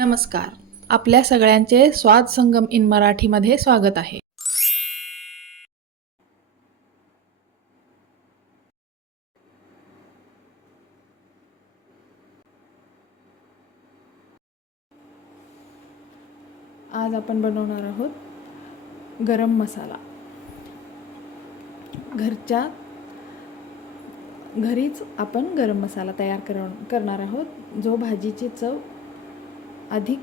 नमस्कार. आपल्या सगळ्यांचे स्वाद संगम इन मराठीमध्ये स्वागत आहे. आज आपण बनवणार आहोत गरम मसाला. घरीच आपण गरम मसाला तयार करणार आहोत, जो भाजीची चव अधिक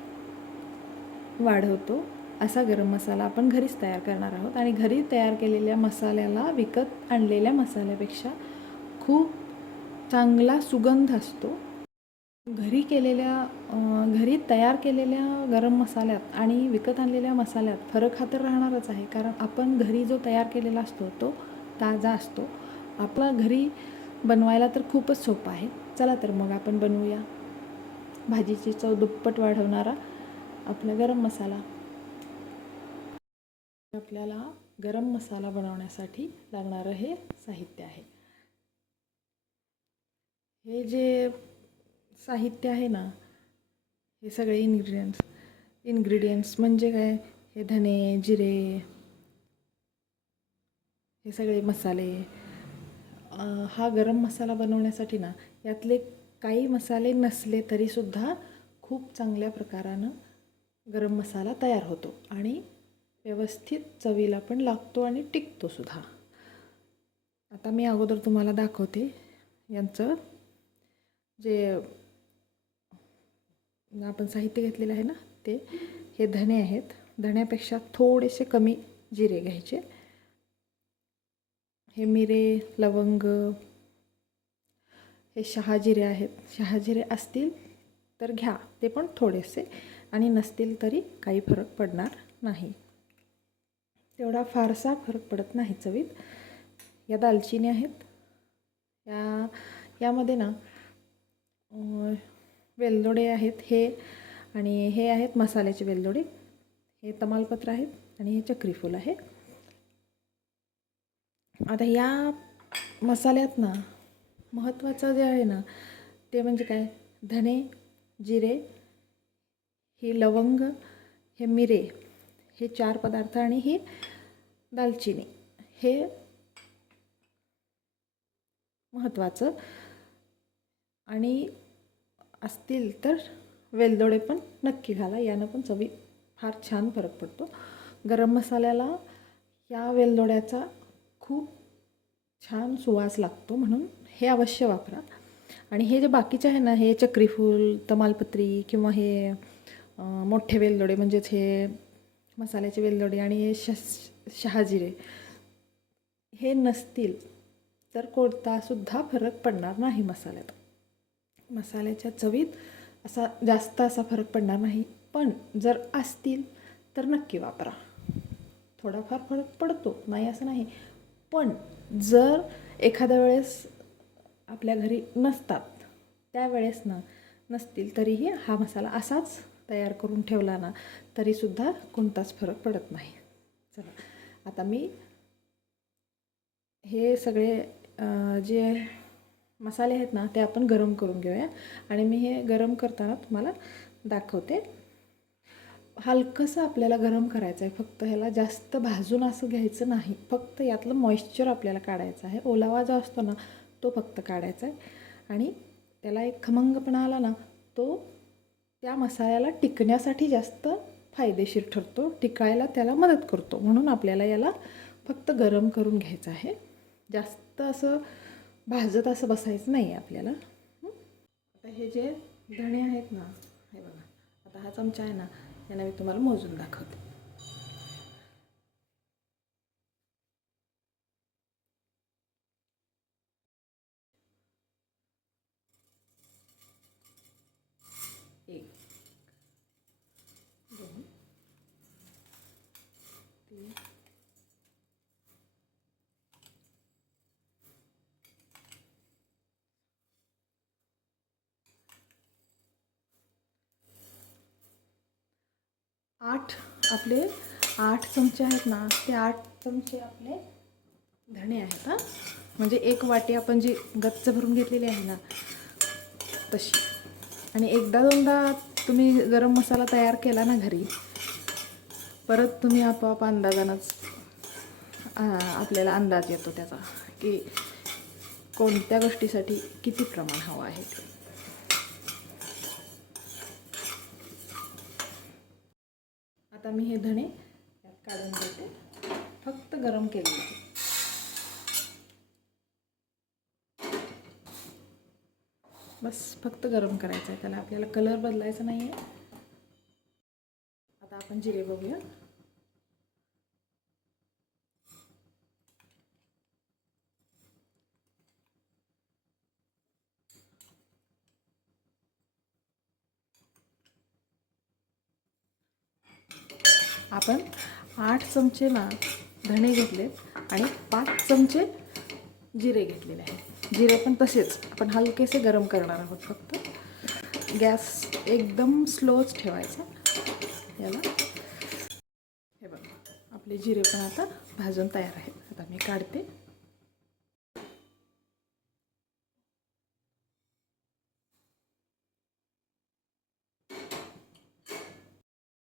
वाढवतो. असा गरम मसाला आपण घरीच तयार करणार आहोत आणि घरी तयार केलेल्या मसाल्याला विकत आणलेल्या मसाल्यापेक्षा खूप चांगला सुगंध असतो. घरी तयार केलेल्या गरम मसाल्यात आणि विकत आणलेल्या मसाल्यात फरक हा तर राहणारच आहे, कारण आपण घरी जो तयार केलेला असतो तो ताजा असतो. आपला घरी बनवायला तर खूपच सोपं आहे. चला तर मग आपण बनवूया भाजीची चव दुप्पट वाढवणारा आपला गरम मसाला. आपल्याला गरम मसाला बनवण्यासाठी लागणारं हे साहित्य आहे. हे जे साहित्य आहे ना, हे सगळे इन्ग्रेडियंट्स म्हणजे काय, हे धने, जिरे, हे सगळे मसाले. हा गरम मसाला बनवण्यासाठी ना, यातले काही मसाले नसले तरीसुद्धा खूप चांगल्या प्रकारानं गरम मसाला तयार होतो आणि व्यवस्थित चवीला पण लागतो आणि टिकतो सुद्धा. आता मी अगोदर तुम्हाला दाखवते यांचं जे आपण साहित्य घेतलेलं आहे ना, ते हे धने आहेत. धण्यापेक्षा थोडेसे कमी जिरे घ्यायचे. हे मिरे, लवंग, हे शहाजिरे आहेत. शहाजिरे असतील तर घ्या, ते पण थोडेसे, आणि नसतील तरी काही फरक पडणार नाही. तेवढा फारसा फरक पडत नाही चवीत. या दालचिनी आहेत. यामध्ये ना वेलदोडे आहेत हे, आणि हे आहेत मसाल्याचे वेलदोडे. हे तमालपत्र आहेत आणि हे चक्रीफूल आहे. आता या मसाल्यात ना महत्त्वाचं जे आहे ना, ते म्हणजे काय, धने, जिरे, ही लवंग, हे मिरे, हे 4 पदार्थ आणि ही दालचिनी, हे महत्त्वाचं. आणि असतील तर वेलदोडे पण नक्की घाला, यानं पण चवी फार छान फरक पडतो. गरम मसाल्याला या वेलदोड्याचा खूप छान सुवास लागतो, म्हणून हे अवश्य वापरा. आणि हे जे बाकीचे आहे ना, हे चक्रीफूल, तमालपत्री किंवा हे मोठे वेलदोडे म्हणजेच हे मसाल्याचे वेलदोडे आणि हे शहाजिरे, हे नसतील तर कोणतासुद्धा फरक पडणार नाही मसाल्यात. मसाल्याच्या चवीत जास्त असा फरक पडणार नाही. पण जर असतील तर नक्की वापरा. थोडाफार फरक पडतो, नाही असं नाही. पण जर एखाद्या वेळेस आपल्या घरी नसतात, त्यावेळेस नसतील तरीही हा मसाला असाच तयार करून ठेवला ना, तरीसुद्धा कोणताच फरक पडत नाही. चला, आता मी हे सगळे जे मसाले आहेत ना, ते आपण गरम करून घेऊया. आणि मी हे गरम करताना तुम्हाला दाखवते. हलकंसं आपल्याला गरम करायचं आहे, फक्त ह्याला जास्त भाजून असं घ्यायचं नाही. फक्त यातलं मॉइश्चर आपल्याला काढायचं आहे. ओलावा जो असतो ना, तो फक्त काढायचा आहे. आणि त्याला एक खमंगपणा आला ना, तो त्या मसाल्याला टिकण्यासाठी जास्त फायदेशीर ठरतो, टिकायला त्याला मदत करतो. म्हणून आपल्याला याला फक्त गरम करून घ्यायचं आहे. जास्त असं भाजत असं बसायचं नाही आपल्याला. आता हे जे धणे आहेत ना, हे बघा, आता हा चमचा आहे ना, याला मी तुम्हाला मोजून दाखवते. एक, 2, 3, 8 आपले 8 चमचे आहेत ना, ते 8 चमचे आपले धणे आहेत. म्हणजे 1 वाटी आपण जी गच्च भरून घेतलेली आहे ना, तशी. आणि एकदा दोनदा तुम्ही गरम मसाला तयार केला ना घरी, परत तुम्ही आपोआप अंदाजानंच आपल्याला अंदाज येतो त्याचा की कोणत्या गोष्टीसाठी किती प्रमाण हवं आहे ते. आता मी हे धणे यात काढून घेते, फक्त गरम केलेले. बस फक्त गरम करायचं आहे त्याला, आपल्याला कलर बदलायचा नाही आहे. आता आपण जिरे बघूया. आपण 8 चमचे ना धणे घेतलेत आणि 5 चमचे जिरे घेतलेले आहेत. जिरे पण तसेच आपण हलकेसे गरम करणार आहोत. फक्त गॅस एकदम स्लोच ठेवायचा याला. हे बघा, आपले जिरे पण आता भाजून तयार आहेत. आता मी काढते.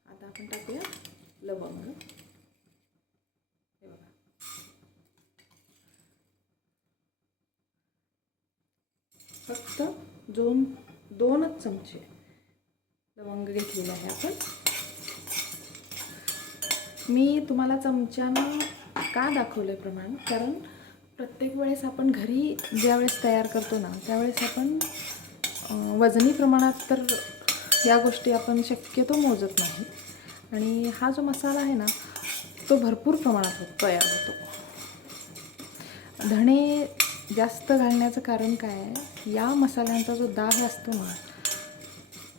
आता आपण टाकूया लवंग. हे बघा, फक्त दोनच चमचे लवंग घेतलेले आहे आपण. मी तुम्हाला चमच्यानं का दाखवलं प्रमाण, कारण प्रत्येक वेळेस आपण घरी ज्यावेळेस तयार करतो ना, त्यावेळेस आपण वजनी प्रमाणात तर या गोष्टी आपण शक्यतो मोजत नाही. आणि हा जो मसाला आहे ना, तो भरपूर प्रमाणात तयार होतो. धणे जास्त घालण्याचं कारण काय आहे, या मसाल्यांचा जो दाग असतो ना,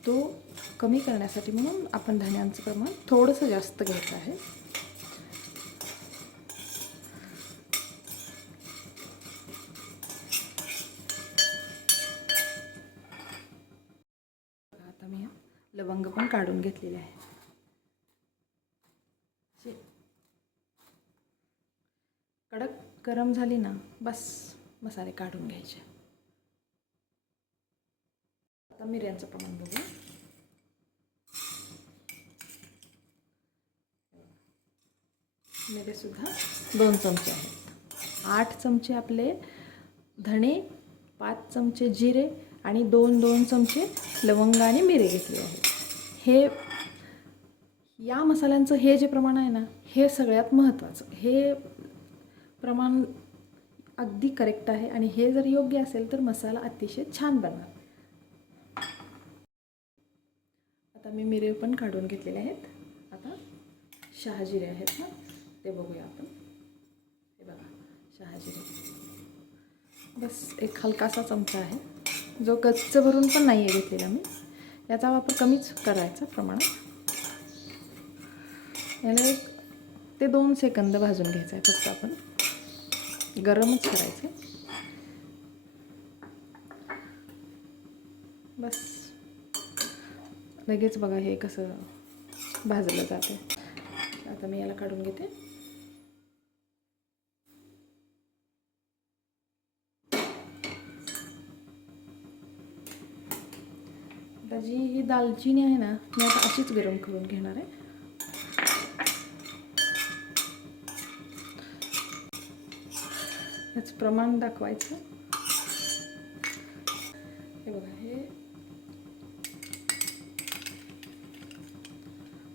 तो कमी करण्यासाठी म्हणून आपण धण्यांचं प्रमाण थोडंसं जास्त घ्यायचं आहे. आता मी लवंग पण काढून घेतलेले आहे. कडक गरम झाली ना, बस मसाले काढून घ्यायचे. आता मिऱ्यांचं प्रमाण बघू. मिरे सुद्धा 2 चमचे आहेत. 8 चमचे आपले धणे, 5 चमचे जिरे आणि 2 चमचे लवंग आणि मिरे घेतले आहेत. हे या मसाल्यांचं हे जे प्रमाण आहे ना, हे सगळ्यात महत्त्वाचं. हे प्रमाण अगदी करेक्ट आहे आणि हे जर योग्य असेल तर मसाला अतिशय छान बनणार. आता मी मिरे पण काढून घेतलेले आहेत. आता शहाजिरे आहेत ना, ते बघूया आपण. हे बघा, शहाजिरे बस एक हलकासा चमचा आहे, जो गच्च भरून पण नाही आहे घेतलेला मी. याचा वापर कमीच करायचा प्रमाणात. याला 1 ते 2 सेकंद भाजून घ्यायचं आहे फक्त. आपण गरमच करायचं बस. लगेच बघा हे कसं भाजलं जाते. आता मी याला काढून घेते. आता जी ही दालचिनी आहे ना, मी आता अशीच गरम करून घेणार आहे. याचं प्रमाण दाखवायचं. हे बघा, हे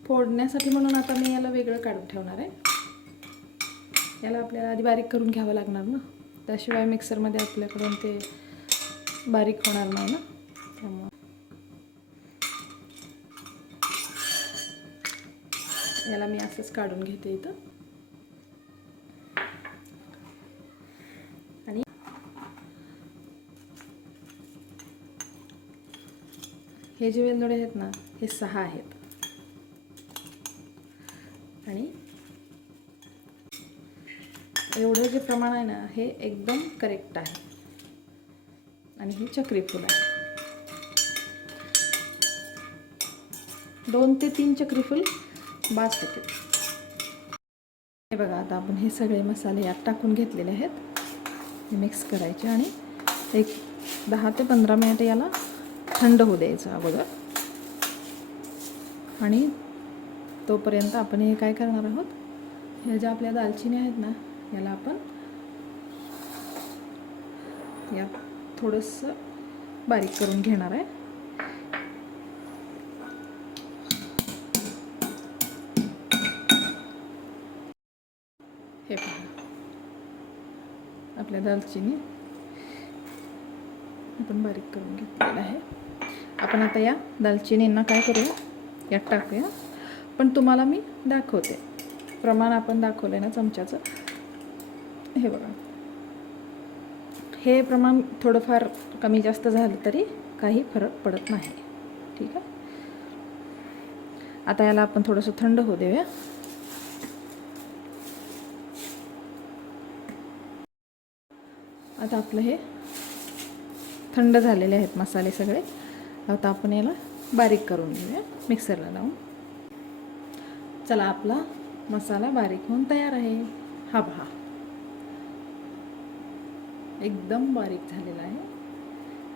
फोडण्यासाठी म्हणून आता मी याला वेगळं काढून ठेवणार आहे. याला आपल्याला आधी बारीक करून घ्यावं लागणार ना, त्याशिवाय मिक्सरमध्ये आपल्याकडून ते बारीक होणार नाही ना. त्यामुळे याला मी असंच काढून घेते इथं. आणि हे जे वेलदोडे आहेत ना, हे 6 आहेत. आणि एवढं जे प्रमाण आहे ना, हे एकदम करेक्ट आहे. आणि ही चक्री फूल आहे. 2 ते 3 चक्री फूल बास होते. हे बघा, आता आपण हे सगळे मसाले यात टाकून घेतलेले आहेत. हे मिक्स करायचे आणि एक 10 ते 15 मिनिट याला थंड होऊ द्यायचं अगोदर. आणि तोपर्यंत आपण हे काय करणार आहोत, ह्या ज्या आपल्या दालचिनी आहेत ना, याला आपण यात थोडंसं बारीक करून घेणार आहे. हे पहा, आपल्या दालचिनी आपण बारीक करून घेतलेलं आहे. आपण आता या दालचिनींना काय करूया, यात टाकूया. पण तुम्हाला मी दाखवते, प्रमाण आपण दाखवलं आहे ना चमच्याचं, हे बघा. हे प्रमाण थोडंफार कमी जास्त झालं तरी काही फरक पडत नाही. ठीक आहे. आता याला आपण थोडंसं थंड होऊ देऊया. आता आपलं हे थंड झालेले आहेत मसाले सगळे. आता आपण याला बारीक करून घेऊया मिक्सरला लावून. चला, आपला मसाला बारीक होऊन तयार आहे. हा पहा, एकदम बारीक झालेला आहे.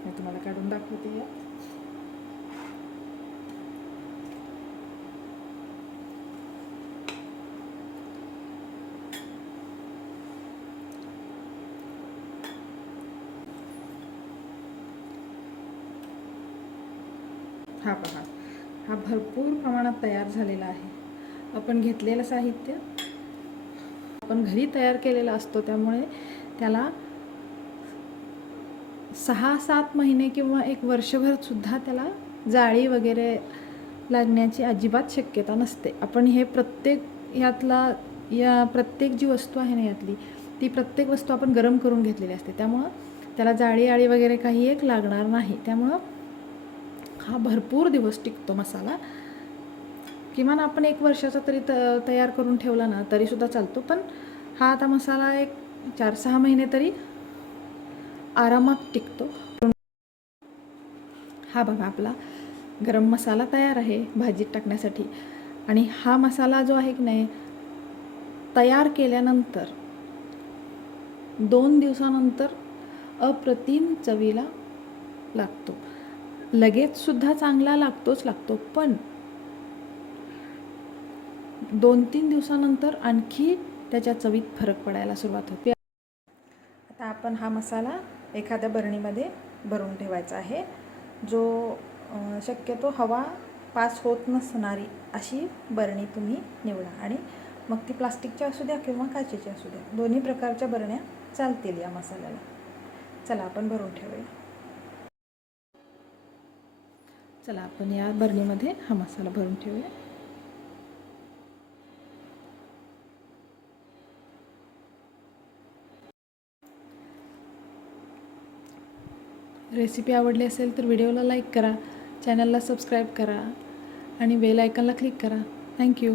मी तुम्हाला काढून दाखवते. हा पहा, हा भरपूर प्रमाणात तयार झालेला आहे. आपण घेतलेलं साहित्य आपण घरी तयार केलेला असतो, त्यामुळे त्याला 6-7 महिने किंवा 1 वर्षभरसुद्धा त्याला जाळी वगैरे लागण्याची अजिबात शक्यता नसते. आपण हे प्रत्येक जी वस्तू आहे ना यातली, ती प्रत्येक वस्तू आपण गरम करून घेतलेली असते, त्यामुळं त्याला जाळी वगैरे काही एक लागणार नाही. त्यामुळं हा भरपूर दिवस टिकतो मसाला. किमान आपण 1 वर्षाचा तरी तयार करून ठेवला ना तरीसुद्धा चालतो. पण हा आता मसाला एक 4-6 महिने तरी आरामात टिकतो. हा बघा, आपला गरम मसाला तयार आहे भाजीत टाकण्यासाठी. आणि हा मसाला जो आहे की नाही, तयार केल्यानंतर 2 दिवसानंतर अप्रतिम चवीला लागतो. लगेच सुद्धा चांगला लागतो, पण 2-3 दिवसानंतर आणखी त्याच्या चवीत फरक पडायला सुरुवात होते. आता आपण हा मसाला एखाद्या बरणीमध्ये भरून ठेवायचा आहे. जो शक्यतो हवा पास होत नसणारी अशी बरणी तुम्ही निवडा. आणि मग ती प्लास्टिकची असू द्या किंवा काचेची असू द्या, दोन्ही प्रकारच्या बरण्या चालतील या मसाल्याला. चला, आपण भरून ठेवूया. चला, आपण या बरणीमध्ये हा मसाला भरून ठेवूया. रेसिपी आवडली असेल तर व्हिडिओला लाईक करा, चॅनलला सबस्क्राईब करा आणि बेल आयकॉनला क्लिक करा. थँक्यू.